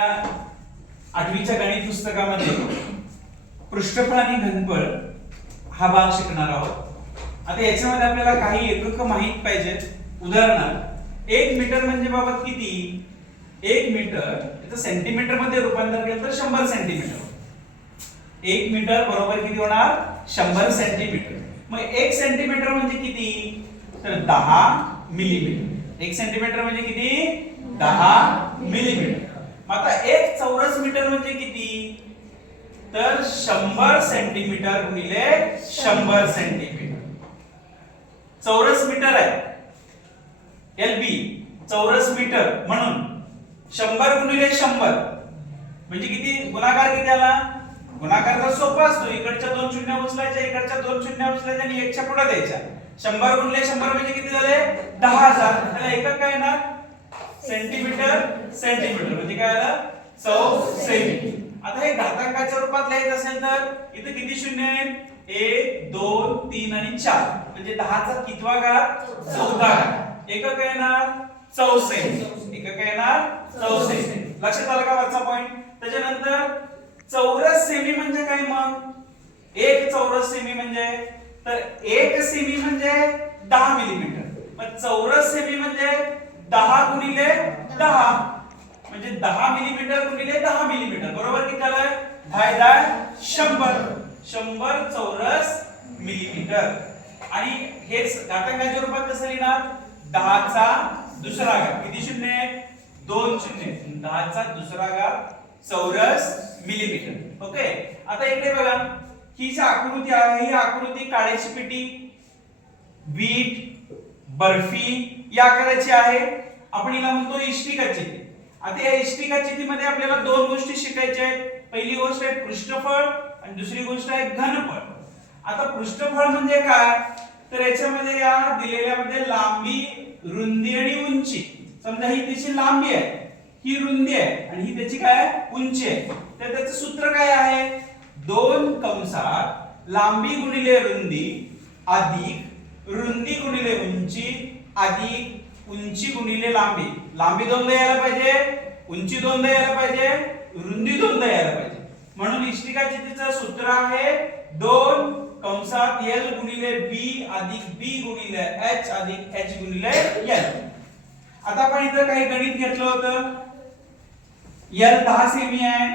आठवीच्या गणित पुस्तकामध्ये पृष्ठफळ आणि घनफळ हा भाग शिकणार आहोत। आता याच्यामध्ये आपल्याला काही एकक माहित पाहिजेत। उदाहरणार्थ 1 मीटर म्हणजे बाबा किती? 1 मीटर याचं सेंटीमीटर मध्ये रूपांतर केलं तर 100 सेंटीमीटर। 1 मीटर बरोबर किती होणार? 100 सेंटीमीटर। मग 1 सेंटीमीटर म्हणजे किती? तर 10 मिलीमीटर। 1 सेंटीमीटर म्हणजे किती? 10 मिलीमीटर। आता 1 चौरस मीटर म्हणजे किती? तर 100 सेंटीमीटर गुणिले 100 सेंटीमीटर। चौरस मीटर आहे LB चौरस मीटर, म्हणून 100 गुणिले 100 म्हणजे किती? गुणाकार किती आला? गुणाकार तर सोपा असतो, इकडच्या 2 शून्य उचलायच्या, इकडच्या 2 शून्य उचलायच्या आणि 1 च्या पुढे द्यायच्या। 100 गुणिले 100 म्हणजे किती झाले? 10,000। त्याला एकक काय येणार? सेंटीमीटर सेंटीमीटर म्हणजे काय आलं? चौसेमी। आता हे घातांकाच्या रूपात लिहायचं असेल तर इथे किती शून्य आहेत? 1 2 3 आणि 4 म्हणजे 10 चा कितवा घात? 14 घात। एकक काय येणार? चौसेमी। एकक काय येणार? चौसेमी। लक्षात आलं का वरचा पॉइंट? त्याच्यानंतर चौरस सेमी म्हणजे काय? मग 1 चौरस सेमी म्हणजे तर 1 सेमी म्हणजे 10 मिलीमीटर। मग चौरस सेमी म्हणजे 10 गुणिले 10 म्हणजे 10 मिलीमीटर गुणिले 10 मिलीमीटर बरोबर किती आलं? 10 100 चौरस मिलीमीटर। आणि हेच घातांकाच्या रूपात कसं लिहिणार? 10 चा दुसरा घात। किती शून्य आहेत? 2 शून्य। 10 चा दुसरा घात चौरस मिलीमीटर। ओके, आता इकडे बघा, ही जी आकृती आहे ही आकृती काळ्याची पेटी, वीट, बर्फी या आकाराची आहे। आपण हिला म्हणतो इष्टिका चिती। आता या इष्टिका चितीमध्ये आपल्याला 2 गोष्टी शिकायच्या आहेत। पहिली गोष्ट आहे पृष्ठफळ आणि दुसरी गोष्ट आहे घनफळ। आता पृष्ठफळ म्हणजे काय? तर याच्यामध्ये या दिलेल्यामध्ये लांबी, रुंदी आणि उंची। समजा ही त्याची लांबी आहे, ही रुंदी आहे आणि ही त्याची काय? उंची आहे। तर त्याचं सूत्र काय आहे? 2 कंसात लांबी गुणिले रुंदी अधिक रुंदी गुणिले उंची अधिक उंची गुणिले लांबी। लांबी 2दा यायला पाहिजे, उंची 2दा यायला पाहिजे, रुंदी 2दा यायला पाहिजे। म्हणून इष्टिका चितीचं सूत्र आहे 2 कंसात L गुणिले B अधिक B गुणिले H अधिक H गुणिले L। आता आपण इथं काही गणित घेतलं होतं। L 10 सेमी आहे,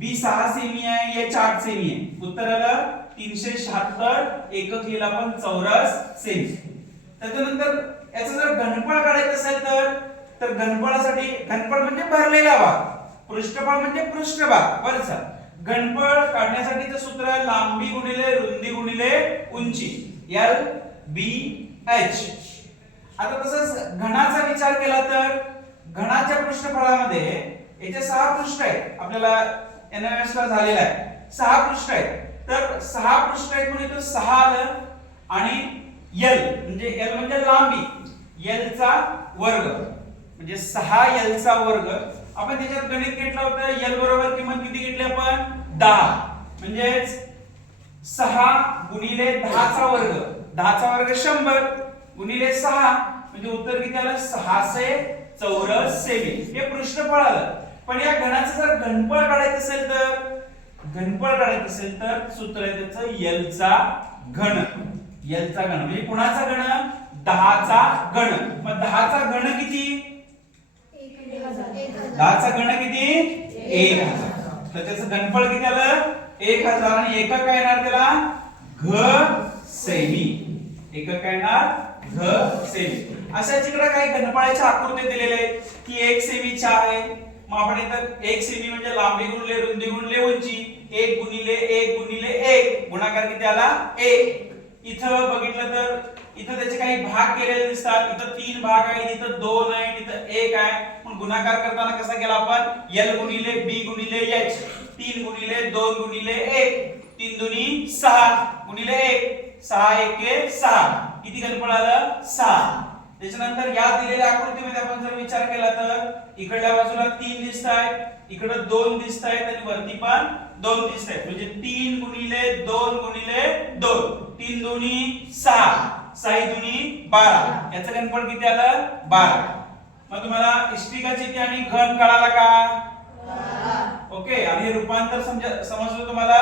B 6 सेमी आहे, H 8 सेमी आहे। उत्तर आलं 376। एकक लिहिला आपण चौरस सेमी। त्याच्यानंतर याचं जर घनफळ काढायचं असेल तर घनफळासाठी, घनफळ म्हणजे भरलेला भाग, पृष्ठफळ म्हणजे पृष्ठभाग वरचा। घनफळ काढण्यासाठीचं सूत्र आहे लांबी गुणिले रुंदी गुणिले उंची L B H। आता तसंच घनाचा विचार केला तर घनाच्या पृष्ठफळामध्ये याचे 6 पृष्ठ आहेत। आपल्याला NMS ला झालेला आहे 6 पृष्ठ आहेत। तर 6 पृष्ठ आहेत म्हणून इथं 6 आलं आणि L म्हणजे लांबी, L चा वर्ग म्हणजे 6L चा वर्ग। आपण त्याच्यात गणित घेतलं होतं L बरोबर किंमत किती घेतली आपण? 10 म्हणजे 6 गुणिले 10 चा वर्ग, 10 चा वर्ग 100 गुणिले 6 म्हणजे उत्तर किती आलं? 600 चौरस सेमी। हे पृष्ठफळ आलं। पण या घनाचं जर घनफळ काढायचं असेल तर सूत्र आहे त्याचं L चा घन। L चा घन म्हणजे कुणाचा घन? 10 चा घन। मग 10 चा घन किती? 10 चा घन किती? 1000। तर त्याचं घनफळ किती आलं? 1000 आणि एकक काय येणार त्याला? घ सेमी। एकक काय येणार? घ सेमी। अशाच इकडे काही घनफळाच्या आकृत्या दिलेल्या आहेत की 1 सेमीच्या आहे। मग आपण इथं 1 सेमी म्हणजे लांबी गुणिले रुंदी गुणिले उंची, 1 गुणिले 1 गुणिले 1 गुणाकार किती आला? 1। इथं बघितलं तर इथं त्याचे काही भाग केलेले दिसतात। इथं 3 भाग आहेत, इथं 2 आहेत, इथं 1 आहे। पण गुणाकार करताना कसा केला आपण? L गुणिले B गुणिले H, 3 गुणिले 2 गुणिले 1, 3 दुनी 6 गुणिले 1, 6 1 6। किती घनफळ आलं? 6। त्याच्यानंतर या दिलेल्या आकृतीमध्ये आपण जर विचार केला तर इकडल्या बाजूला 3 दिसतायत, इकडे 2 दिसतायत आणि वरती पण 2 दिसतायत म्हणजे 3 गुणिले 2 गुणिले 2, 3 दुनी 6, 6 दुनी 12। याचं घनफळ किती आलं? 12। मग तुम्हाला इष्टिका चिती आणि घन कळाला का? हे रूपांतर समजलं तुम्हाला?